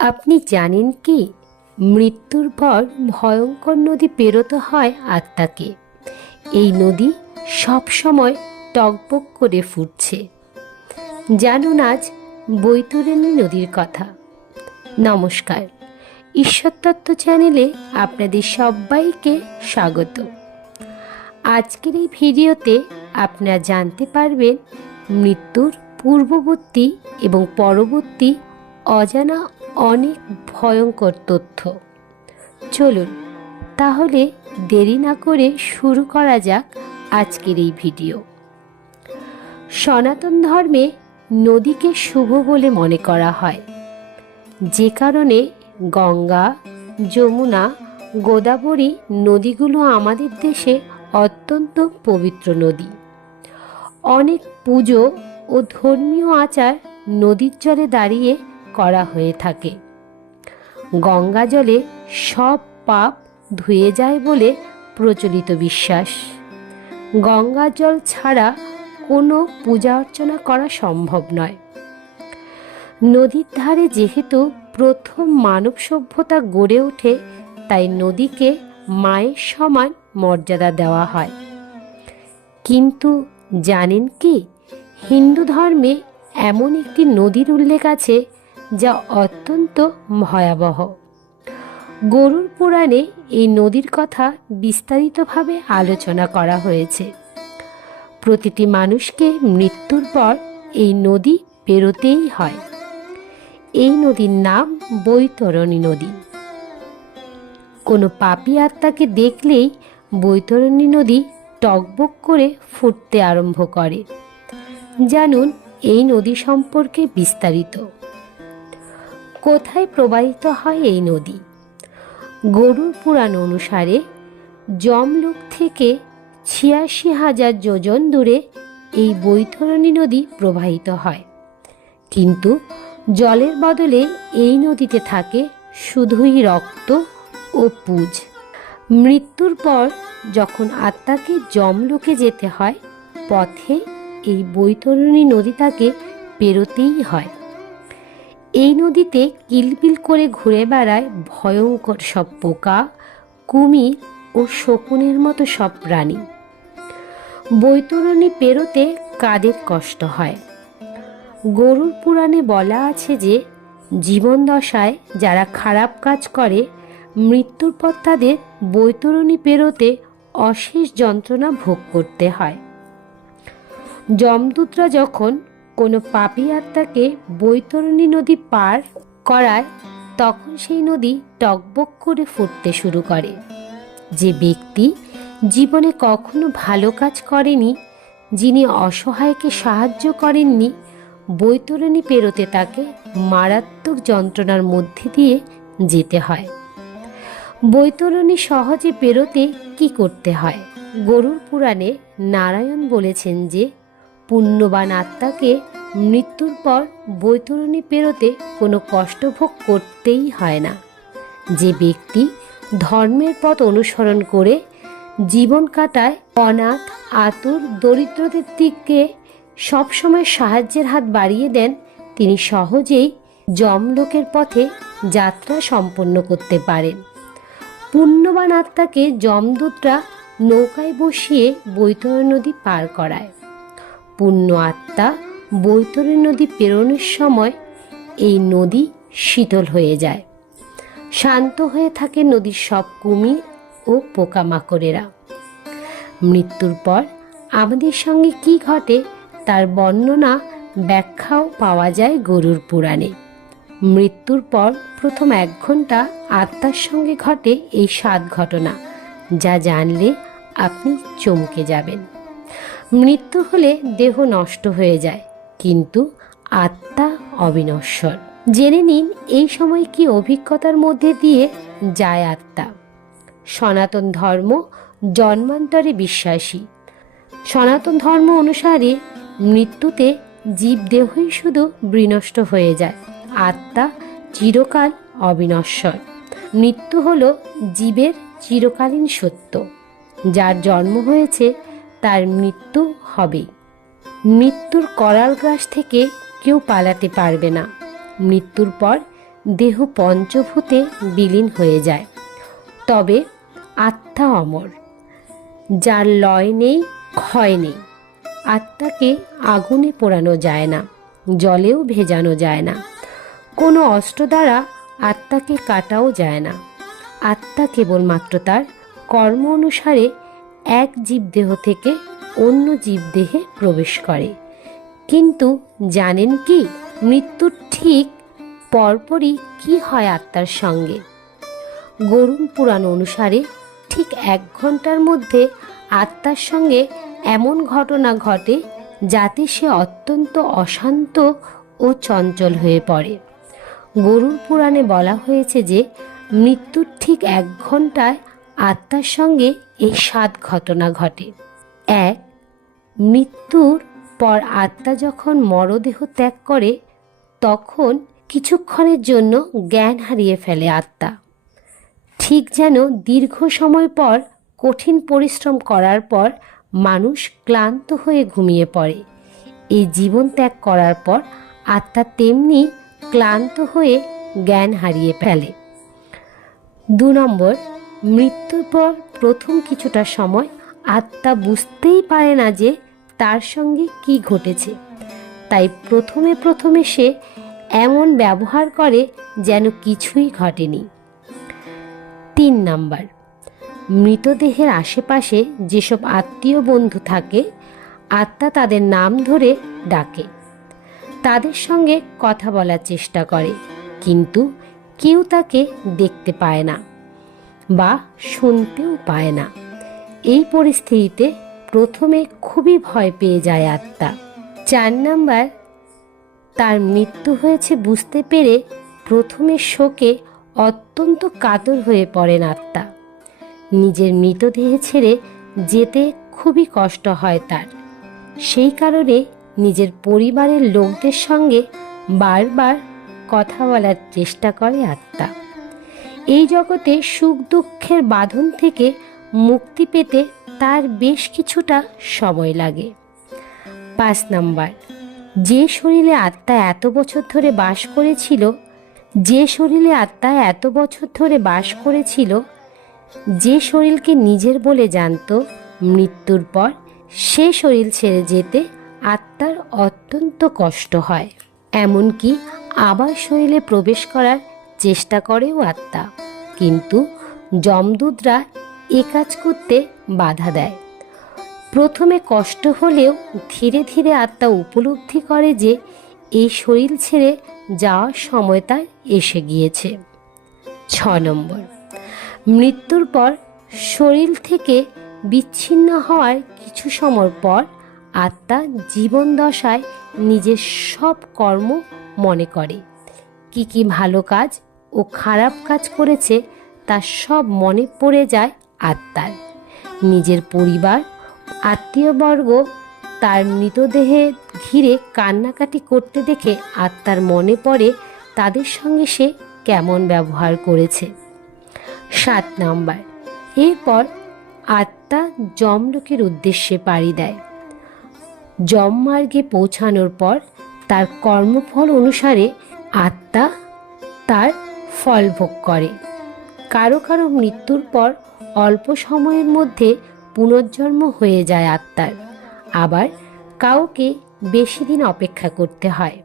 আপনি জানেন কি? মৃত্যুর পর ভয়ঙ্কর নদী পেরোতে হয় আত্মাকে। এই নদী সবসময় টকবক করে ফুটছে। জানুন আজ বৈতরণী নদীর কথা। নমস্কার। ঈশ্বরতত্ত্ব চ্যানেলে আপনাদের সবাইকে স্বাগত। আজকের এই ভিডিওতে আপনারা জানতে পারবেন মৃত্যুর পূর্ববর্তী এবং পরবর্তী অজানা অনেক ভয়ঙ্কর তথ্য। চলুন, তাহলে দেরি না করে শুরু করা যাক আজকের এই ভিডিও। সনাতন ধর্মে নদীকে শুভ বলে মনে করা হয়। যে কারণে গঙ্গা, যমুনা, গোদাবরী নদীগুলো আমাদের দেশে অত্যন্ত পবিত্র নদী। অনেক পুজো ও ধর্মীয় আচার নদীর জলে দাঁড়িয়ে করা হয়ে থাকে। গঙ্গা জলে সব পাপ ধুয়ে যায় বলে প্রচলিত বিশ্বাস। গঙ্গা জল ছাড়া কোনো পূজা অর্চনা করা সম্ভব নয়। নদীর ধারে যেহেতু প্রথম মানব সভ্যতা গড়ে ওঠে, তাই নদীকে মায়ের সমান মর্যাদা দেওয়া হয়। কিন্তু জানেন কি? হিন্দু ধর্মে এমন একটি নদীর উল্লেখ আছে যা অত্যন্ত ভয়াবহ। গরুর পুরাণে এই নদীর কথা বিস্তারিতভাবে আলোচনা করা হয়েছে। প্রতিটি মানুষকে মৃত্যুর পর এই নদী পেরোতেই হয়। এই নদীর নাম বৈতরণী নদী। কোনো পাপি আত্মাকে দেখলেই বৈতরণী নদী টকবক করে ফুটতে আরম্ভ করে। জানুন, এই নদী সম্পর্কে বিস্তারিত। কোথায় প্রবাহিত হয় এই নদী? গরুর পুরাণ অনুসারে জমলোক থেকে ছিয়াশি হাজার যোজন দূরে এই বৈতরণী নদী প্রবাহিত হয়। কিন্তু জলের বদলে এই নদীতে থাকে শুধুই রক্ত ও পুজ। মৃত্যুর পর যখন আত্মাকে জমলোকে যেতে হয়, পথে এই বৈতরণী নদী তাকে পেরোতেই হয়। এই নদীতে কিলবিল করে ঘুরে বেড়ায় ভয়ঙ্কর সব পোকা, কুমির ও শকুনের মতো সব প্রাণী। বৈতরণী পেরোতে কাদের কষ্ট হয়? গরুর পুরাণে বলা আছে যে, জীবন দশায় যারা খারাপ কাজ করে, মৃত্যুর পর তাদের বৈতরণী পেরোতে অশেষ যন্ত্রণা ভোগ করতে হয়। যমদূতরা যখন কোনো পাপী আত্মাকে বৈতরণী নদী পার করায় তখন সেই নদী টকবক করে ফুটতে শুরু করে। যে ব্যক্তি জীবনে কখনো ভালো কাজ করেনি, যিনি অসহায়কে সাহায্য করেননি, বৈতরণী পেরোতে তাকে মারাত্মক যন্ত্রণার মধ্যে দিয়ে যেতে হয়। বৈতরণী সহজে পেরোতে কি করতে হয়? গরুর পুরাণে নারায়ণ বলেছেন যে পুণ্যবান আত্মাকে মৃত্যুর পর বৈতরণী পেরোতে কোনো কষ্ট ভোগ করতেই হয় না। যে ব্যক্তি ধর্মের পথ অনুসরণ করে জীবন কাটায়, অনাথ, আতুর, দরিদ্রদের দিকে সবসময় সাহায্যের হাত বাড়িয়ে দেন, তিনি সহজেই যমলোকের পথে যাত্রা সম্পন্ন করতে পারেন। পুণ্যবান আত্মাকে যমদূতরা নৌকায় বসিয়ে বৈতরণ নদী পার করায়। পুণ্য আত্মা বৈতরী নদী পেরোনোর সময় এই নদী শীতল হয়ে যায়। শান্ত হয়ে থাকে নদীর সব কুমির ও পোকামাকড়েরা। মৃত্যুর পর আমাদের সঙ্গে কি ঘটে তার বর্ণনা ব্যাখ্যাও পাওয়া যায় গরুর পুরাণে। মৃত্যুর পর প্রথম এক ঘণ্টা আত্মার সঙ্গে ঘটে এই সাত ঘটনা, যা জানলে আপনি চমকে যাবেন। মৃত্যু হলে দেহ নষ্ট হয়ে যায়, কিন্তু আত্মা অবিনশ্বর। জেনে নিন, এই সময় কি অভিজ্ঞতার মধ্যে দিয়ে যায় আত্মা? সনাতন ধর্ম জন্মান্তরে বিশ্বাসী। সনাতন ধর্ম অনুসারে মৃত্যুতে জীব দেহই শুধু বিনষ্ট হয়ে যায়, আত্মা চিরকাল অবিনশ্বর। মৃত্যু হলো জীবের চিরকালীন সত্য, যার জন্ম হয়েছে তার মৃত্যু হবে। মৃত্যুর করাল গ্রাস থেকে কেউ পালাতে পারবে না। মৃত্যুর পর দেহ পঞ্চভূতে বিলীন হয়ে যায়। তবে আত্মা অমর। যার লয় নেই, ক্ষয় নেই। আত্মাকে আগুনে পোড়ানো যায় না, জলেও ভেজানো যায় না। কোনো অস্ত্র দ্বারা আত্মাকে কাটাও যায় না। আত্মা কেবলমাত্র তার কর্ম অনুসারে এক জীবদেহ থেকে অন্য জীবদেহে প্রবেশ করে। কিন্তু জানেন কি মৃত্যুর ঠিক পরপরই কি হয় আত্মার সঙ্গে? গরুণ পুরাণ অনুসারে ঠিক এক ঘণ্টার মধ্যে আত্মার সঙ্গে এমন ঘটনা ঘটে যাতে সে অত্যন্ত অশান্ত ও চঞ্চল হয়ে পড়ে। গরুর পুরাণে বলা হয়েছে যে মৃত্যুর ঠিক এক ঘন্টায় আত্মার সঙ্গে এই সাত ঘটনা ঘটে। এক, মৃত্যুর পর আত্মা যখন মরদেহ ত্যাগ করে, তখন কিছুক্ষণের জন্য জ্ঞান হারিয়ে ফেলে আত্মা। ঠিক যেন দীর্ঘ সময় পর, কঠিন পরিশ্রম করার পর মানুষ ক্লান্ত হয়ে ঘুমিয়ে পড়ে। এই জীবন ত্যাগ করার পর আত্মা তেমনি ক্লান্ত হয়ে জ্ঞান হারিয়ে ফেলে। দু নম্বর, মৃত্যুর পর প্রথম কিছুটা সময় আত্মা বুঝতেই পারে না যে তার সঙ্গে কি ঘটেছে। তাই প্রথমে প্রথমে সে এমন ব্যবহার করে যেন কিছুই ঘটেনি। তিন নাম্বার, মৃতদেহের আশেপাশে যেসব আত্মীয় বন্ধু থাকে, আত্মা তাদের নাম ধরে ডাকে। তাদের সঙ্গে কথা বলার চেষ্টা করে, কিন্তু কেউ তাকে দেখতে পায় না। বা শুনতেও পায় না। এই পরিস্থিতিতে প্রথমে খুবই ভয় পেয়ে যায় আত্মা। চার নাম্বার, তার মৃত্যু হয়েছে বুঝতে পেরে প্রথমে শোকে অত্যন্ত কাতর হয়ে পড়েন আত্মা। নিজের মৃতদেহে ছেড়ে যেতে খুবই কষ্ট হয় তার। সেই কারণে নিজের পরিবারের লোকদের সঙ্গে বারবার কথা বলার চেষ্টা করে আত্মা। এই জগতে সুখ দুঃখের বাঁধন থেকে মুক্তি পেতে তার বেশ কিছুটা সময় লাগে। পাঁচ নাম্বার, যে শরীরে আত্মা এত বছর ধরে বাস করেছিল, যে শরীরে আত্মা এত বছর ধরে বাস করেছিল, যে শরীরকে নিজের বলে জানত মৃত্যুর পর, সে শরীর ছেড়ে যেতে আত্মার অত্যন্ত কষ্ট হয়। এমনকি আবার শরীরে প্রবেশ করার চেষ্টা করেও আত্মা। কিন্তু যমদূতরা এ কাজ করতে বাধা দেয়। প্রথমে কষ্ট হলেও ধীরে ধীরে আত্মা উপলব্ধি করে যে এই শরীর ছেড়ে যাওয়ার সময় তার এসে গিয়েছে। ছ নম্বর। মৃত্যুর পর শরীর থেকে বিচ্ছিন্ন হওয়ার কিছু সময় পর আত্মা জীবন দশায় নিজের সব কর্ম মনে করে। কি কি ভালো কাজ ও খারাপ কাজ করেছে, তা সব মনে পড়ে যায় আত্মার। নিজের পরিবার, আত্মীয়বর্গ তার মৃতদেহে ঘিরে কান্নাকাটি করতে দেখে আত্মার মনে পড়ে তাদের সঙ্গে সে কেমন ব্যবহার করেছে। সাত নাম্বার, এরপর আত্মা যমলোকের উদ্দেশ্যে পাড়ি দেয়। যম মার্গে পৌঁছানোর পর তার কর্মফল অনুসারে আত্মা তার ফল ভোগ করে। কারও কারও মৃত্যুর পর অল্প সময়ের মধ্যে পুনর্জন্ম হয়ে যায় আত্মার। আবার কাউকে বেশি দিন অপেক্ষা করতে হয়।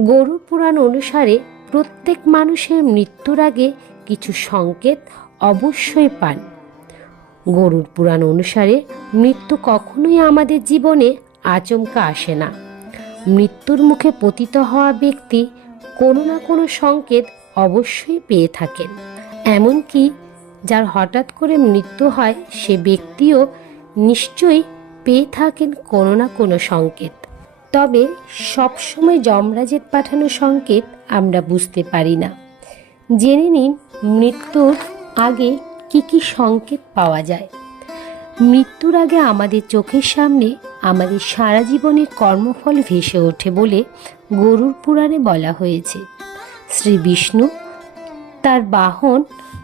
গরুর পুরাণ অনুসারে প্রত্যেক মানুষের মৃত্যুর আগে কিছু সংকেত অবশ্যই পান। গরুর পুরাণ অনুসারে মৃত্যু কখনোই আমাদের জীবনে আচমকা আসে না। মৃত্যুর মুখে পতিত হওয়া ব্যক্তি কোনো না কোনো সংকেত অবশ্যই পেয়ে থাকেন। এমনকি যার হঠাৎ করে মৃত্যু হয়, সে ব্যক্তিও নিশ্চয়ই পেয়ে থাকেন কোনো না কোনো সংকেত। তবে সবসময় যমরাজের পাঠানো সংকেত আমরা বুঝতে পারি না। জেনে নিন মৃত্যুর আগে কি কি সংকেত পাওয়া যায়। মৃত্যুর আগে আমাদের চোখের সামনে আমাদের সারা জীবনের কর্মফল ভেসে ওঠে বলে গরুর পুরাণে বলা হয়েছে। শ্রী বিষ্ণু তার বাহন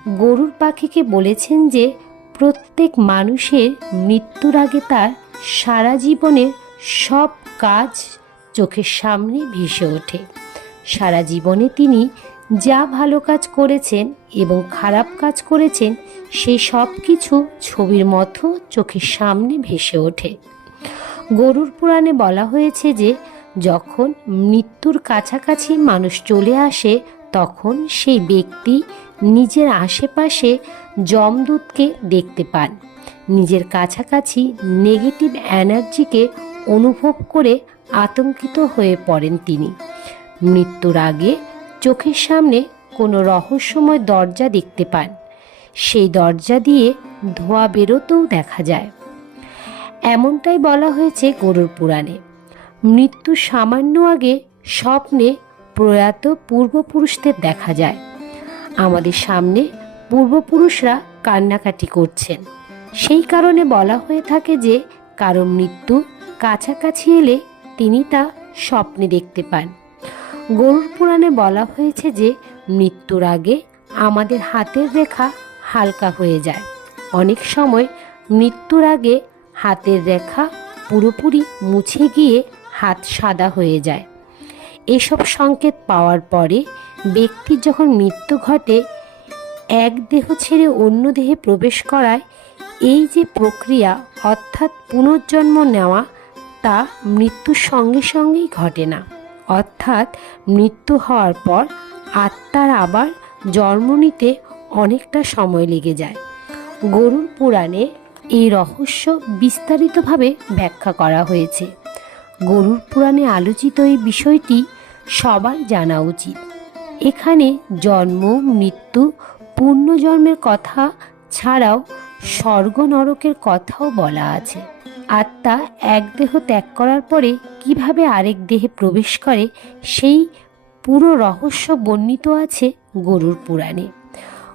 গরুর পাখিকে বলেছেন যে প্রত্যেক মানুষের মৃত্যুর আগে তার সারা জীবনের সব কাজ চোখের সামনে ভেসে ওঠে। সারা জীবনে তিনি যা ভালো কাজ করেছেন এবং খারাপ কাজ করেছেন, সেই সব কিছু ছবির মতো চোখের সামনে ভেসে ওঠে। গরুর পুরাণে বলা হয়েছে যে যখন মৃত্যুর কাছাকাছি মানুষ চলে আসে, তখন সেই ব্যক্তি নিজের আশেপাশে যমদূতকে দেখতে পান। নিজের কাছাকাছি নেগেটিভ এনার্জিকে অনুভব করে আতঙ্কিত হয়ে পড়েন তিনি। মৃত্যুর আগে চোখের সামনে কোনো রহস্যময় দরজা দেখতে পান। সেই দরজা দিয়ে ধোঁয়া বেরোতেও দেখা যায়। এমনটাই বলা হয়েছে গরুর পুরাণে। মৃত্যু সামান্য আগে স্বপ্নে প্রয়াত পূর্বপুরুষদের দেখা যায়। আমাদের সামনে পূর্বপুরুষরা কান্নাকাটি করছেন। সেই কারণে বলা হয়ে থাকে যে, কারও মৃত্যু কাছাকাছি এলে তিনি তা স্বপ্নে দেখতে পান। গরুর পুরাণে বলা হয়েছে যে, মৃত্যুর আগে আমাদের হাতের রেখা হালকা হয়ে যায়। অনেক সময় মৃত্যুর আগে হাতের রেখা পুরোপুরি মুছে গিয়ে হাত সাদা হয়ে যায়। এসব সংকেত পাওয়ার পরে ব্যক্তির যখন মৃত্যু ঘটে, এক দেহ ছেড়ে অন্য দেহে প্রবেশ করায়, এই যে প্রক্রিয়া অর্থাৎ পুনর্জন্ম নেওয়া, তা মৃত্যুর সঙ্গে সঙ্গেই ঘটে না। অর্থাৎ মৃত্যু হওয়ার পর আত্মার আবার জন্ম নিতে অনেকটা সময় লেগে যায়। গরুর পুরাণে এই রহস্য বিস্তারিতভাবে ব্যাখ্যা করা হয়েছে। গরুর পুরাণে আলোচিত এই বিষয়টি সবার জানা উচিত। এখানে জন্ম, মৃত্যু পূর্ণজন্মের কথা ছাড়াও স্বর্গ নরকের কথাও বলা আছে। আত্মা এক দেহ ত্যাগ করার পরে কীভাবে আরেক দেহে প্রবেশ করে, সেই পুরো রহস্য বর্ণিত আছে গরুর পুরাণে।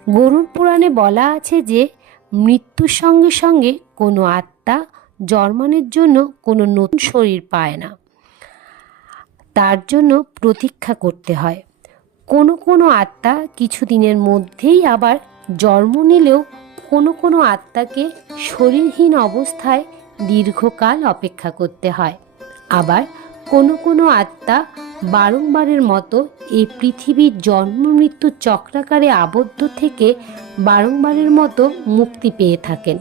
গরুর পুরাণে বলা আছে যে, মৃত্যুর সঙ্গে সঙ্গে কোনো আত্মা জন্মানোর জন্য কোনো নতুন শরীর পায় না। তার জন্য প্রতীক্ষা করতে হয়। কোনো কোনো আত্মা কিছুদিনের মধ্যেই আবার জন্ম নিলেও কোনো কোনো আত্মাকে শরীরহীন অবস্থায় দীর্ঘকাল অপেক্ষা করতে হয়। আবার কোনো কোনো আত্মা বারংবারের মতো এই পৃথিবীর জন্ম মৃত্যু চক্রাকারে আবদ্ধ থেকে বারংবারের মতো মুক্তি পেয়ে থাকেন।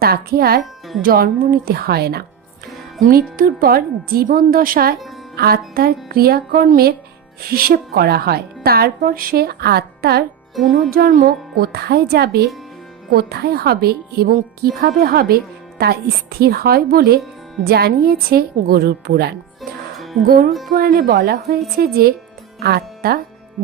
তাকে আর জন্ম নিতে হয় না। মৃত্যুর পর জীবন দশায় আত্মার ক্রিয়াকর্মের হিসেব করা হয়। তারপর সে আত্মার পুনর্জন্ম কোথায় যাবে, কোথায় হবে এবং কীভাবে হবে তা স্থির হয় বলে জানিয়েছে গরুর পুরাণ। গরুর পুরাণে বলা হয়েছে যে আত্মা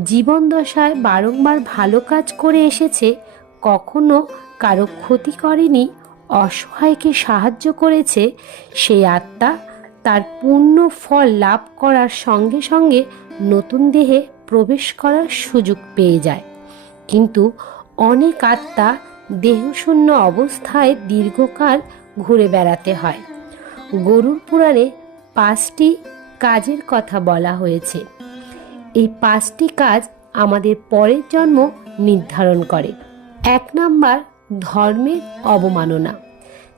জীবন দশায় বারংবার ভালো কাজ করে এসেছে, কখনো কারও ক্ষতি করেনি অসহায়কে সাহায্য করেছে, সেই আত্মা তার পূর্ণ ফল লাভ করার সঙ্গে সঙ্গে নতুন দেহে প্রবেশ করার সুযোগ পেয়ে যায়। কিন্তু অনেক আত্মা দেহশূন্য অবস্থায় দীর্ঘকাল ঘুরে বেড়াতে হয়। গরুর পুরাণে পাঁচটি কাজের কথা বলা হয়েছে। এই পাঁচটি কাজ আমাদের পরের জন্ম নির্ধারণ করে। এক নাম্বার ধর্মের অবমাননা।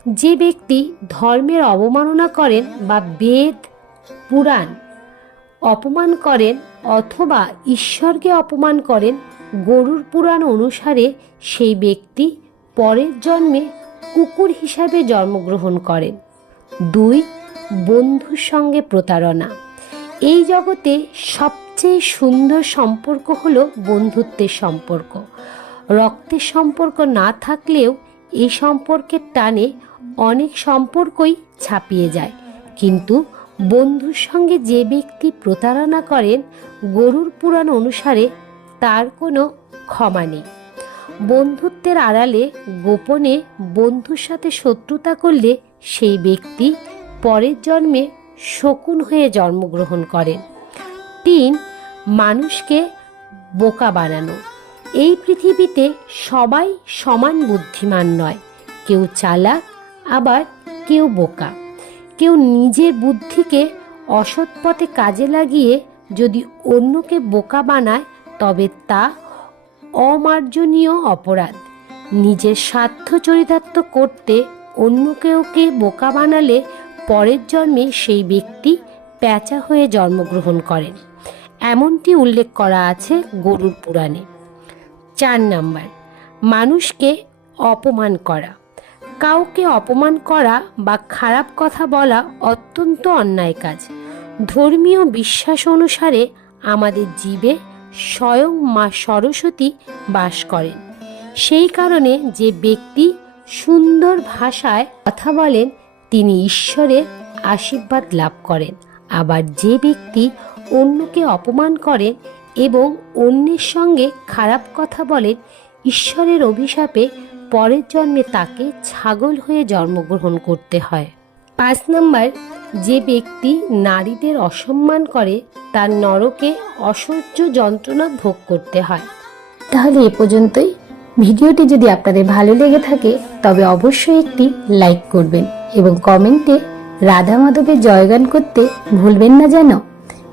যে ব্যক্তি ধর্মের অবমাননা করেন বা বেদ, পুরাণ অপমান করেন অথবা ঈশ্বরকে অপমান করেন, গরুর পুরাণ অনুসারে সেই ব্যক্তি পরের জন্মে কুকুর হিসাবে জন্মগ্রহণ করেন। দুই, বন্ধুর সঙ্গে প্রতারণা। এই জগতে সবচেয়ে সুন্দর সম্পর্ক হলো বন্ধুত্বের সম্পর্ক। রক্তের সম্পর্ক না থাকলেও এই সম্পর্কের টানে অনেক সম্পর্কই ছাপিয়ে যায়। কিন্তু বন্ধুর সঙ্গে যে ব্যক্তি প্রতারণা করেন, গরুর পুরাণ অনুসারে তার কোনো ক্ষমা নেই। বন্ধুত্বের আড়ালে গোপনে বন্ধুর সাথে শত্রুতা করলে সেই ব্যক্তি পরের জন্মে শকুন হয়ে জন্মগ্রহণ করেন। তিন, মানুষকে বোকা বানানো। এই পৃথিবীতে সবাই সমান বুদ্ধিমান নয়। কেউ চালাক, আবার কেউ বোকা। কেউ নিজের বুদ্ধিকে অসৎ পথে কাজে লাগিয়ে যদি অন্যকে বোকা বানায়, তবে তা অমার্জনীয় অপরাধ। নিজের স্বার্থ চরিতার্থ করতে অন্য কেউকে বোকা বানালে পরের জন্মে সেই ব্যক্তি প্যাঁচা হয়ে জন্মগ্রহণ করেন। এমনটি উল্লেখ করা আছে গরুর পুরাণে। চার নাম্বার, মানুষকে অপমান করা। কাউকে অপমান করা বা খারাপ কথা বলা অত্যন্ত অন্যায় কাজ। ধর্মীয় বিশ্বাস অনুসারে আমাদের জীবে স্বয়ং মা সরস্বতী বাস করেন। সেই কারণে যে ব্যক্তি সুন্দর ভাষায় কথা বলেন, তিনি ঈশ্বরের আশীর্বাদ লাভ করেন। আবার যে ব্যক্তি অন্যকে অপমান করেন এবং অন্যের সঙ্গে খারাপ কথা বলেন ঈশ্বরের অভিশাপে পরের জন্মে তাকে ছাগল হয়ে জন্মগ্রহণ করতে হয়। পাঁচ নম্বর, যে ব্যক্তি নারীদের অসম্মান করে, তার নরকে অসহ্য যন্ত্রণা ভোগ করতে হয়। তাহলে এ পর্যন্তই। ভিডিওটি যদি আপনাদের ভালো লেগে থাকে, তবে অবশ্যই একটি লাইক করবেন এবং কমেন্টে রাধা মাধবের জয়গান করতে ভুলবেন না যেন।